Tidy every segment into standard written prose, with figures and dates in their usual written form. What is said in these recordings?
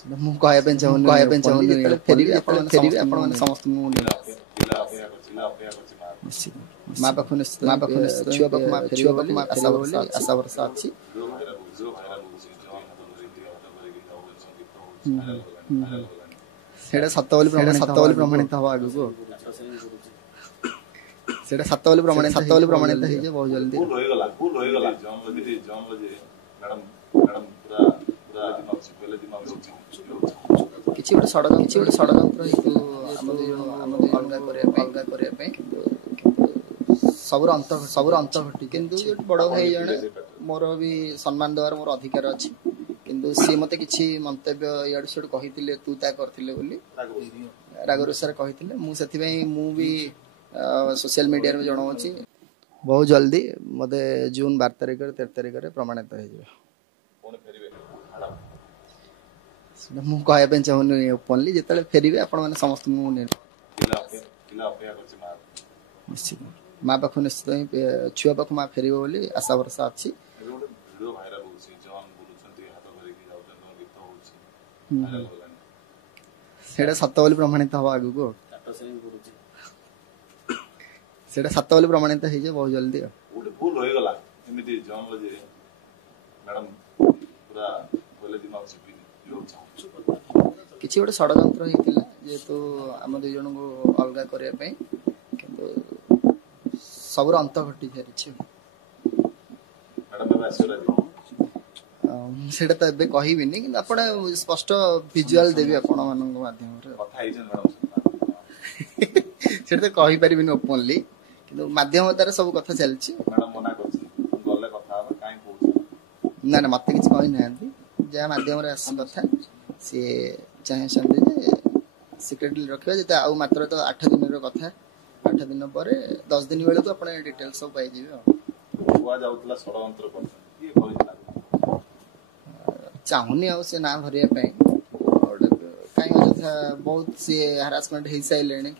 ମୁଁ କହିବା ପାଇଁ ଚାହୁଁନି ଯେତେବେଳେ ଫେରିବେ ଆପଣ ମାନେ ସମସ୍ତଙ୍କୁ ମା ପାଖକୁ ନିଶ୍ଚିତ ଛୁଆ ପାଖକୁ ମା ଫେରିବ ବୋଲି ଆଶା ଭରସା ଅଛି। ସେଇଟା ସତ ବୋଲି ପ୍ରମାଣିତ ହବ ଆଗକୁ। ସେଇଟା ସତ ବୋଲି ପ୍ରମାଣିତ ହେଇଯିବ ବହୁତ ଜଲ୍ଦି। କିଛି ଗୋଟେ ଷଡ଼ଯନ୍ତ୍ର ହେଇଥିବ ଆମ ଅଲଗା କରିବା ପାଇଁ ସବୁର ଅନ୍ତ ଘଟି। କିନ୍ତୁ ଯୋଉଠି ବଡ଼ ଭାଇ ଜଣେ ମୋର ବି ସମ୍ମାନ ଦେବାର ମୋର ଅଧିକାର ଅଛି। କିନ୍ତୁ ସିଏ ମତେ କିଛି ମନ୍ତବ୍ୟ ଇଆଡୁ ସିଆଡୁ କହିଥିଲେ, ତୁ ତା କରିଥିଲେ ବୋଲି ରାଗ ରୁଷାରେ କହିଥିଲେ। ମୁଁ ସେଥିପାଇଁ ମୁଁ ବି ସୋସିଆଲ ମିଡ଼ିଆରେ ବି ଜଣାଉଛି ବହୁତ ଜଲ୍ଦି ମତେ ଜୁନ୍ 12 ତାରିଖରେ 13 ତାରିଖରେ ପ୍ରମାଣିତ ହେଇଯିବ। ସେଟା ମୁଁ କହିବା ପାଇଁ ଚାହୁଁନି ଓପନଲି। ଯେତେବେଳେ ଫେରିବେ ଆପଣ ମାନେ ସମସ୍ତଙ୍କୁ ନିଶ୍ଚିତ ମା ପାଖକୁ ନିଶ୍ଚିତ ହିଁ ଛୁଆ ପାଖକୁ ମା ଫେରିବ ବୋଲି ଆଶା ଭରସା ଅଛି। ସେଇଟା ସତ ବୋଲି ପ୍ରମାଣିତ ହବ ଆଗକୁ। ସେଇଟା ସତ ବୋଲି ପ୍ରମାଣିତ ହେଇଯିବ ବହୁତ ଜଲ୍ଦି। କିଛି ଗୋଟେ ଷଡ଼ଯନ୍ତ୍ର ହେଇଥିଲା ଯେହେତୁ ଆମ ଦୁଇ ଜଣଙ୍କୁ ଅଲଗା କରିବା ପାଇଁ। କିନ୍ତୁ ସବୁର ଅନ୍ତ ଘଟି ସାରିଛି। ସେଇଟା ତ ଏବେ କହିବିନି, କିନ୍ତୁ ଆପଣ ସ୍ପଷ୍ଟ ଭିଜୁଆଲ ଦେବି ଆପଣ ମାନଙ୍କ ମାଧ୍ୟମରେ। ସେଇଟା ତ କହିପାରିବିନି ଓପନଲି, କିନ୍ତୁ ମାଧ୍ୟମ ଦ୍ୱାରା ସବୁ କଥା ଚାଲିଛି। ନା ମତେ କିଛି କହିନାହାନ୍ତି। ଯାହା ମାଧ୍ୟମରେ ଆସିଛି କଥା ସିଏ ଚାହିଁଛନ୍ତି ଯେ ସିକ୍ରେଟଲି ରଖିବା। ଯେତେ ଆଉ ମାତ୍ର ତ 8 ଦିନର କଥା। 8 ଦିନ ପରେ 10 ଦିନ ବେଳକୁ ଆପଣ ଡିଟେଲ୍ସ ସବୁ ପାଇଯିବେ। ଚାହୁଁନି ଆଉ ସେ ନାଁ ଧରିବା ପାଇଁ। କାହିଁ ଅଯଥା ବହୁତ ସିଏ ହାରାସମେଣ୍ଟ ହେଇସାରିଲେଣି।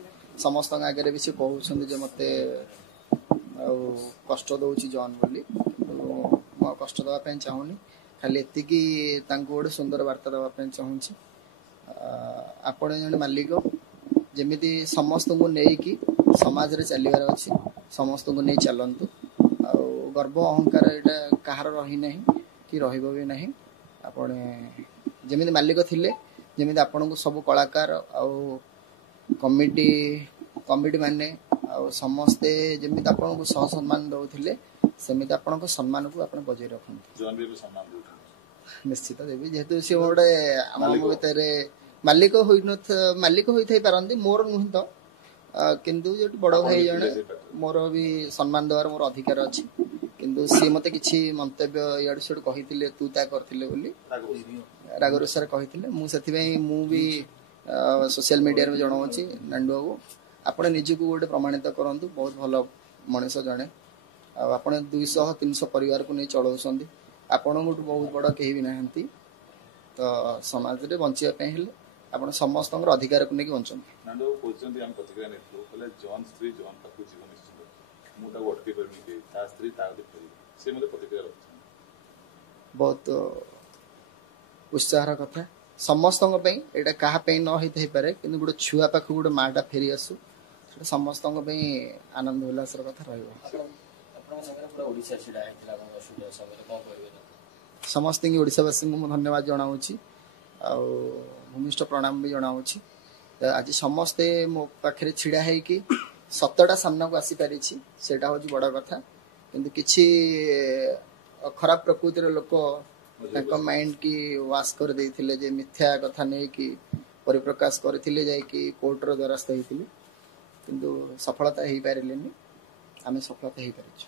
ସମସ୍ତଙ୍କ ଆଗରେ ବି ସେ କହୁଛନ୍ତି ଯେ ମତେ ଆଉ କଷ୍ଟ ଦଉଛି ଜନ୍ ବୋଲି। ମୁଁ ଆଉ କଷ୍ଟ ଦେବା ପାଇଁ ଚାହୁଁନି। ଖାଲି ଏତିକି ତାଙ୍କୁ ଗୋଟେ ସୁନ୍ଦର ବାର୍ତ୍ତା ଦେବା ପାଇଁ ଚାହୁଁଛି। ଆପଣ ଜଣେ ମାଲିକ, ଯେମିତି ସମସ୍ତଙ୍କୁ ନେଇକି ସମାଜରେ ଚାଲିବାର ଅଛି, ସମସ୍ତଙ୍କୁ ନେଇ ଚାଲନ୍ତୁ। ଆଉ ଗର୍ବ ଅହଙ୍କାର ଏଇଟା କାହାର ରହିନାହିଁ କି ରହିବ ବି ନାହିଁ। ଆପଣ ଯେମିତି ମାଲିକ ଥିଲେ, ଯେମିତି ଆପଣଙ୍କୁ ସବୁ କଳାକାର ଆଉ କମିଟି ମାନେ ଆଉ ସମସ୍ତେ ଯେମିତି ଆପଣଙ୍କୁ ସହ ସମ୍ମାନ ଦଉଥିଲେ, ସେମିତି ଆପଣଙ୍କ ସମ୍ମାନକୁ ଆପଣ ବଜାଇ ରଖନ୍ତୁ। ନିଶ୍ଚିତ ଦେବି, ଯେହେତୁ ସେ ଗୋଟେ ଆମ ଭିତରେ ମାଲିକ ହୋଇଥାଇ ପାରନ୍ତି, ମୋର ନୁହେଁ ତ। କିନ୍ତୁ ଯୋଉଠି ବଡ଼ ଭାଇ ଜଣେ ମୋର ବି ସମ୍ମାନ ଦେବାର ମୋର ଅଧିକାର ଅଛି। କିନ୍ତୁ ସିଏ ମତେ କିଛି ମନ୍ତବ୍ୟ ଇଆଡୁ ସିଆଡୁ କହିଥିଲେ, ତୁ ତା କରିଥିଲେ ବୋଲି ରାଗ ରୁଷାରେ କହିଥିଲେ। ମୁଁ ସେଥିପାଇଁ ମୁଁ ବି ସୋସିଆଲ ମିଡ଼ିଆରେ ବି ଜଣାଉଛି, ନାଣ୍ଡୁ ବାବୁ ଆପଣ ନିଜକୁ ଗୋଟେ ପ୍ରମାଣିତ କରନ୍ତୁ। ବହୁତ ଭଲ ମଣିଷ ଜଣେ। ଆଉ ଆପଣ 200-300 ପରିବାରକୁ ନେଇ ଚଳାଉଛନ୍ତି। ଆପଣଙ୍କଠୁ ବହୁତ ବଡ଼ କେହି ବି ନାହାନ୍ତି। ତ ସମାଜରେ ବଞ୍ଚିବା ପାଇଁ ହେଲେ ଆପଣ ସମସ୍ତଙ୍କର ଅଧିକାରକୁ ନେଇକି ବଞ୍ଚନ୍ତୁ। ବହୁତ ଉତ୍ସାହର କଥା ସମସ୍ତଙ୍କ ପାଇଁ। ଏଇଟା କାହା ପାଇଁ ନ ହେଇଥାଇପାରେ, କିନ୍ତୁ ଗୋଟେ ଛୁଆ ପାଖକୁ ଗୋଟେ ମାଟା ଫେରି ଆସୁ, ସେଟା ସମସ୍ତଙ୍କ ପାଇଁ ଆନନ୍ଦ ଉଲ୍ଲାସର କଥା ରହିବ। ସମସ୍ତଙ୍କୁ ଓଡ଼ିଶାବାସୀଙ୍କୁ ମୁଁ ଧନ୍ୟବାଦ ଜଣାଉଛି ଆଉ ଭୂମିଷ୍ଠ ପ୍ରଣାମ ବି ଜଣାଉଛି। ଆଜି ସମସ୍ତେ ମୋ ପାଖରେ ଛିଡ଼ା ହେଇକି ସତଟା ସାମ୍ନାକୁ ଆସିପାରିଛି, ସେଇଟା ହେଉଛି ବଡ଼ କଥା। କିନ୍ତୁ କିଛି ଖରାପ ପ୍ରକୃତିର ଲୋକ ତାଙ୍କ ମାଇଣ୍ଡ କି ୱାଶ କରିଦେଇଥିଲେ, ଯେ ମିଥ୍ୟା କଥା ନେଇକି ପରିପ୍ରକାଶ କରିଥିଲେ, ଯାଇକି କୋର୍ଟର ଦ୍ୱାରସ୍ଥ ହେଇଥିଲେ, କିନ୍ତୁ ସଫଳତା ହେଇପାରିଲେନି। ଆମେ ସଫଳତା ହେଇପାରିଛୁ।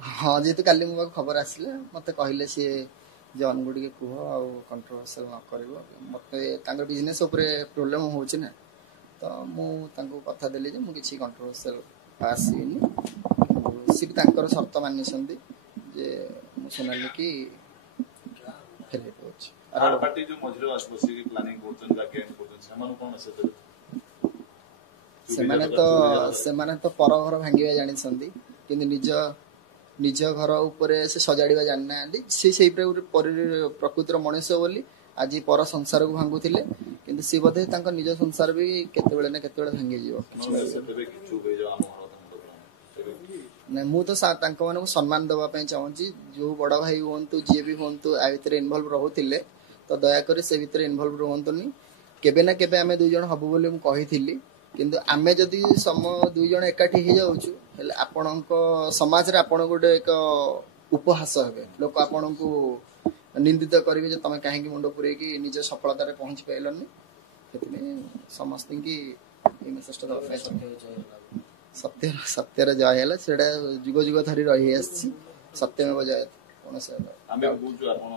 ହଁ, ଯେହେତୁ କାଲି ମୋ ପାଖକୁ ଖବର ଆସିଲା, ମତେ କହିଲେ ସିଏ ଜନ୍କୁ ଟିକେ କୁହ ଆଉ କଣ୍ଟ୍ରୋଭର୍ସିଆଲ ନ କରିବ। ମତେ ତାଙ୍କ ବିଜନେସ୍ ଉପରେ ପ୍ରୋବ୍ଲେମ୍ ହେଉଛି ନା, ତ ମୁଁ ତାଙ୍କୁ କଥା ଦେଲି ଯେ ମୁଁ କିଛି କଣ୍ଟ୍ରୋଭର୍ସିଆଲ ଆସିବିନି। ସିଏ ବି ତାଙ୍କର ସର୍ତ୍ତ ମାନିଛନ୍ତି ଯେ ମୁଁ ସୋନାଲି କି ଫେରେଇ ଦେଉଛି। ସେମାନେ ତ ପର ଘର ଭାଙ୍ଗିବା ଜାଣିଛନ୍ତି, କିନ୍ତୁ ନିଜ निज घर उपरे से सजाड़ा जानी ना सी से प्रकृतिर मनुष्य बोली आज पर संसार को भांगुले किंतु सी बोधे निज संसार भी केते ना केते भांगी जीव नहीं मु तो मान सम्मान दवाई चाहूँगी जो बड़ भाई हूँ जी भी हूँ आ भर इनवल्व रोते तो दयाकोरी से भितर इनवल्व रुहतुनि केबे ना केबे आमे दुई जण हबु बोली मु कहिथिली किंतु आमे जदि सम दुई जण एकाठी हो जाउछु हेले आपणको समाज रे आपण गोटे एक उपहास हेबे लोक आपणको निंदित करिवे जे तमे काहे की मुंडो पुरे की निज सफलता रे पहुंच पाइलनी सेतने समस्त की ए मेसेज तो सत्य सत्य रे जय सेटा जुग जुग धरि रही आछि सत्य में बजाय कोन से आमे बुझु आपण